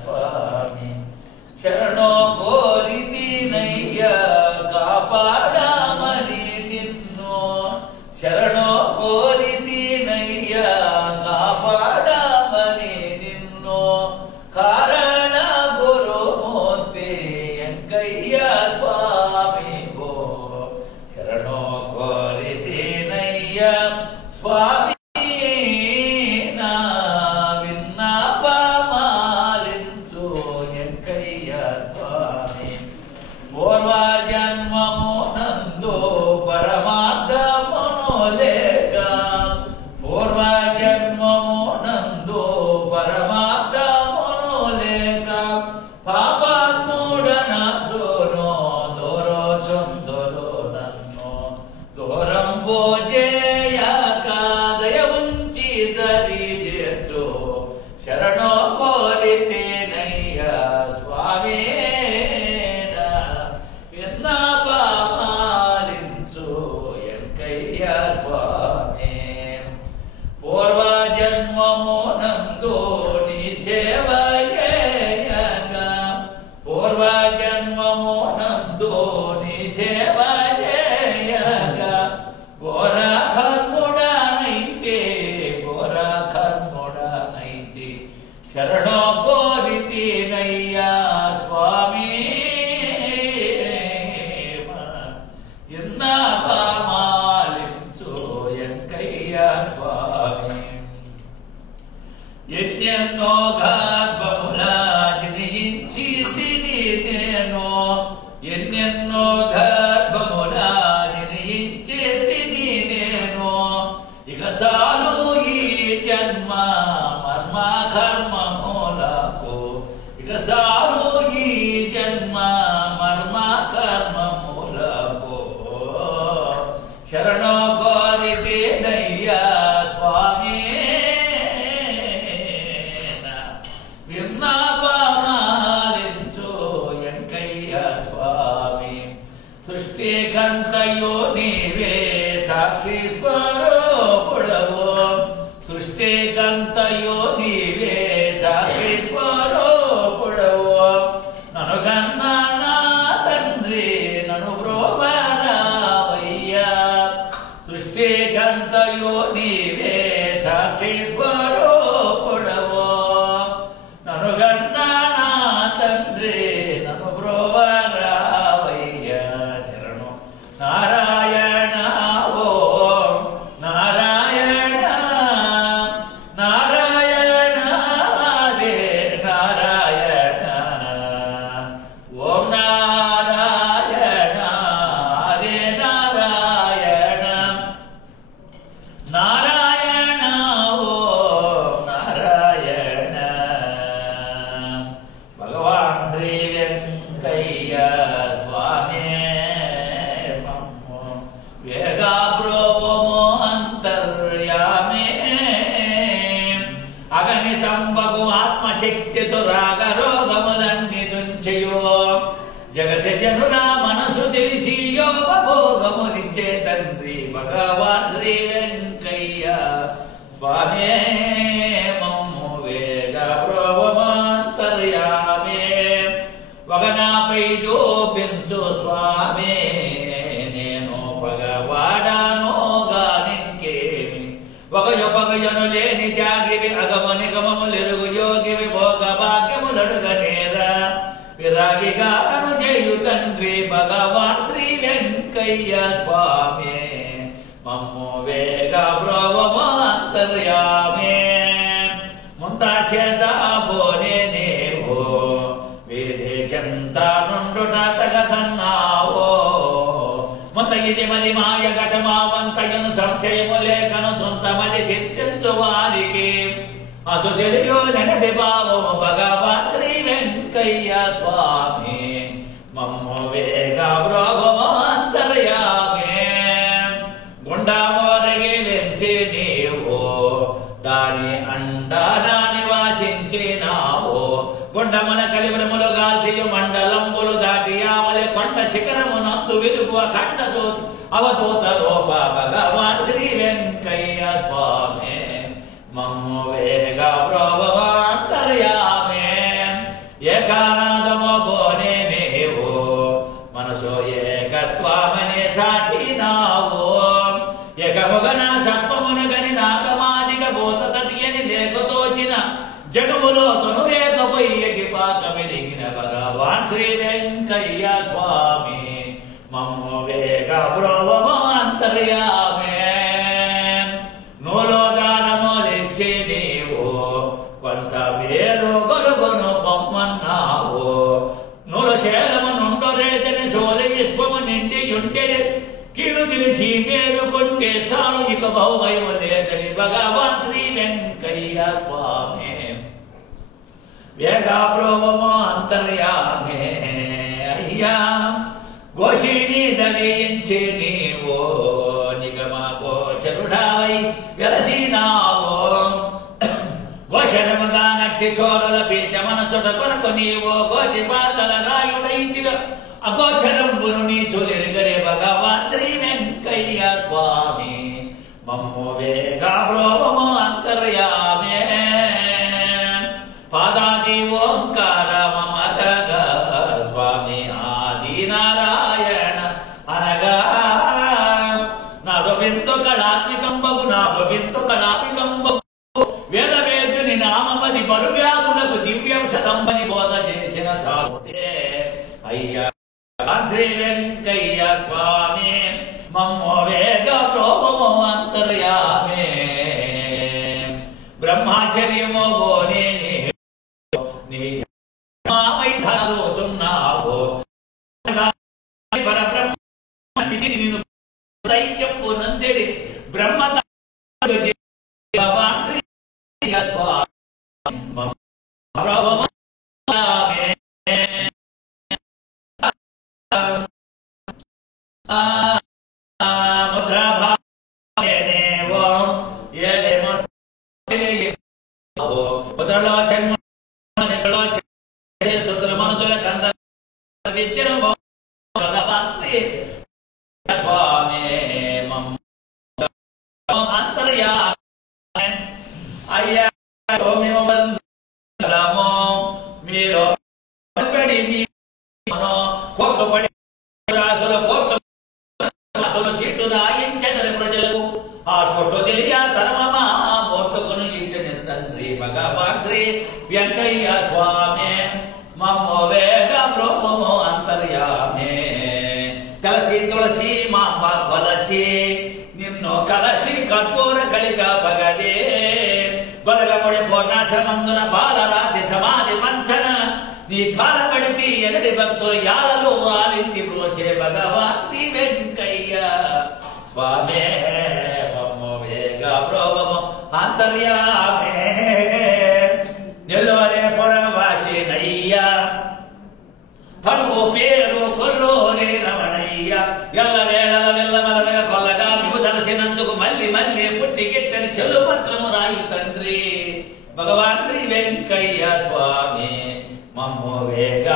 ಸ್ವಾಮಿ ಶರಣೋ ಕೋರಿತೀನಯ್ಯ ಕಾಪಾಡಮನಿ ನಿನ್ನೋ ಶರಣೋ ಕೋರಿತೀನಯ್ಯ ಕಾಪಾಡಮನಿ ನಿನ್ನೋ ಕಾರಣ ಗುರುಮೂರ್ತಿ ಎಂಕಯ್ಯ ಸ್ವಾಮಿ ಗೋ ಶರಣೋ ಕೋರಿತೀನಯ್ಯ ಸ್ವಾಮಿ పూర్వ జన్మము నందు పరమార్థమును లేక పూర్వ జన్మము నందు పరమార్థమును లేక పాపాత్ముడనను దూరోచుందురు నన్ను దూరం పోజేయక దయ ఉంచి దరి చేస్తూ శరణో కోరితేనయ్య స్వామి పూర్వ జన్మము నందు నీ సేవ చేయగా పూర్వ జన్మము నందు నీ సేవ చేయగా ఘోర కర్ముడనైతే శరణో కోరితేనయ్యా స్వామి ఎన్నెన్నో గర్భముల జనించి తిని నేను ఎన్నెన్నో గర్భముల జనించి తిని నేను ఇక చాలు ఈ జన్మ మర్మ కర్మములకు ఇక చాలు ఈ జన్మ మర్మ కర్మములకు శరణో కోరితేనయ్యా స్వామి విన్నాపాలించు ఎంకయ్య స్వామి సృష్టికంతయో నీవే సాక్షి స్వరూపుడవు సృష్టికంతయో నీవే సాక్షి స్వరూపుడవు నన్ను కన్నా నా తండ్రి నన్ను బ్రోవరావయ్యా సృష్టికంతయో నీవే సాక్షి స్వరూపుడవు నన్ను కన్నా నా తండ్రి నన్ను బ్రోవరావయ్యా శరణు నారాయణ ఓం నారాయణ నారాయణ అదే నారాయణ ఓం నారాయణ అదే నారాయణ నారాయణ ఓం నారాయణ భగవాన్ శ్రీ వెంకయ్య స్వామి వేగా బ్రోమో అంతర్యామి అగణితంబగు ఆత్మశక్తితో రాగరోగములన్నీ తుంచెయో జగతి జనుల మనసు తెలిసి యోగ భోగములిచ్చే తండ్రి భగవాన్ శ్రీ వెంకయ్య స్వామి మమ్ము వేగ బ్రోమోంతర్యామి వగనాపై చూపించు స్వామి నేను పగవాడానో గానింకేమి వగయను లేని త్యాగివి అగమ నిగమములెరుగు యోగివి భోగ భాగ్యములడుగనేరా విరాగిగా నన్ను చేయు తండ్రి భగవాన్ శ్రీ వెంకయ్య స్వామి మమ్ము వేగ బ్రోమోంతర్యామి ముంతా చేత బోనే నేవో వేదే చెంతానుండుట తగదన్నావో ముంత ఇది మరి మాయ ఘటమావంతయను సంశయము లేఖను సొంతమది తెచ్చించు వారికి అటు తెలియో నెనటి భావము భగవాన్ శ్రీ వెంకయ్య స్వామి మమ్ము వేగ బ్రోమోంతర్యామి గుండామోరగిలించి నీవు దాని అండానా నివాసించినావు గుండమున కలిబ్రములు గాల్చియు మండలంబులు దాటి ఆమలి కొండ శిఖరమునంతు విలుగు అఖండతో అవధూత రూప భగవాన్ శ్రీ వెంకయ్య స్వామి మమ్ము వేగ బ్రోమోంతర్యామి శ్రీ వెంకయ్య స్వామి మమ్ము వేగ బ్రోవము అంతర్యామే నూలో దానములిచ్చి నీవు కొంత మేలు గొలుగును పొమ్మన్నావు నూలు చేలము నుండు రేతని చోలి విశ్వము నిండి యుంటెడి కీడు తెలిసి మేలు కొంటే చాలు ఇక బహుమయము లేదని భగవాన్ శ్రీ వెంకయ్య స్వామి వేగ బ్రోవము అంతర్యామే అయ్యా గోషిని ధరించి నీవో నిగమ గోచరుడావై వెలసినావో గోచరముగా నట్టి చోళల బీజమన చుట కొరకు నీవో గోచి పాతల రాయుడైతిగా అగోచరంబును నీ చొలిరిగరే భగవాన్ శ్రీ వెంకయ్య స్వామి మమ్ము వేగ బ్రోవము అంతర్యామే పాదాది ఓంకారమగ స్వామి ఆది నారాయణ అనగా నాదో వింతు కళాత్మికంబగు నాదో వింతు కళాత్మికంబగు వేదవేద్యుని నామమది పలు వ్యాధులకు దివ్యంశతంబని బోధ చేసిన సాగుతే అయ్యా శ్రీ వెంకయ్య స్వామి మమ్ము వేగ బ్రోవము అంతర్యామే బ్రహ్మచర్యమో బోనే ధనలోచున్నావు పరబ్రహ్మ దైత్యంబు నందిడి బ్రహ్మ అయ్యా మీరు కోట్లు పడి కోట్లు చీట్లు రాయించని ప్రజలకు ఆ చోటు తెలియ తరమమా ఓటుకును ఇచ్చని తండ్రి భగవాన్ శ్రీ వెంకయ్య స్వామి మమ్ము వేగ బ్రోవము అంతర్యామే కలసి తులసి మాంబ కొలసి నిన్ను కలసి కర్పూర కలిక పగదే బలగముడి పూర్ణాశ్రమందున బాలరాతి సమాధి మంచన నీ కాలపడితి ఎనడి భక్తులు యాలలో ఆలించి బ్రోచే భగవాన్ శ్రీ వెంకయ్య స్వామి మమ్ము వేగ బ్రోవము అంతర్యామే నెల్లూరే పురవాసి నయ్యా పరువు పేరు కొల్లూరి రమణయ్య ఎల్ల వేళల వెళ్ళమలగా కొల్లగా మిగుదలసినందుకు మళ్ళీ మళ్ళీ పుట్టి గిట్టని చెల్లు పత్రము రాయి తండ్రి భగవాన్ శ్రీ వెంకయ్య స్వామి మమ్ము వేగ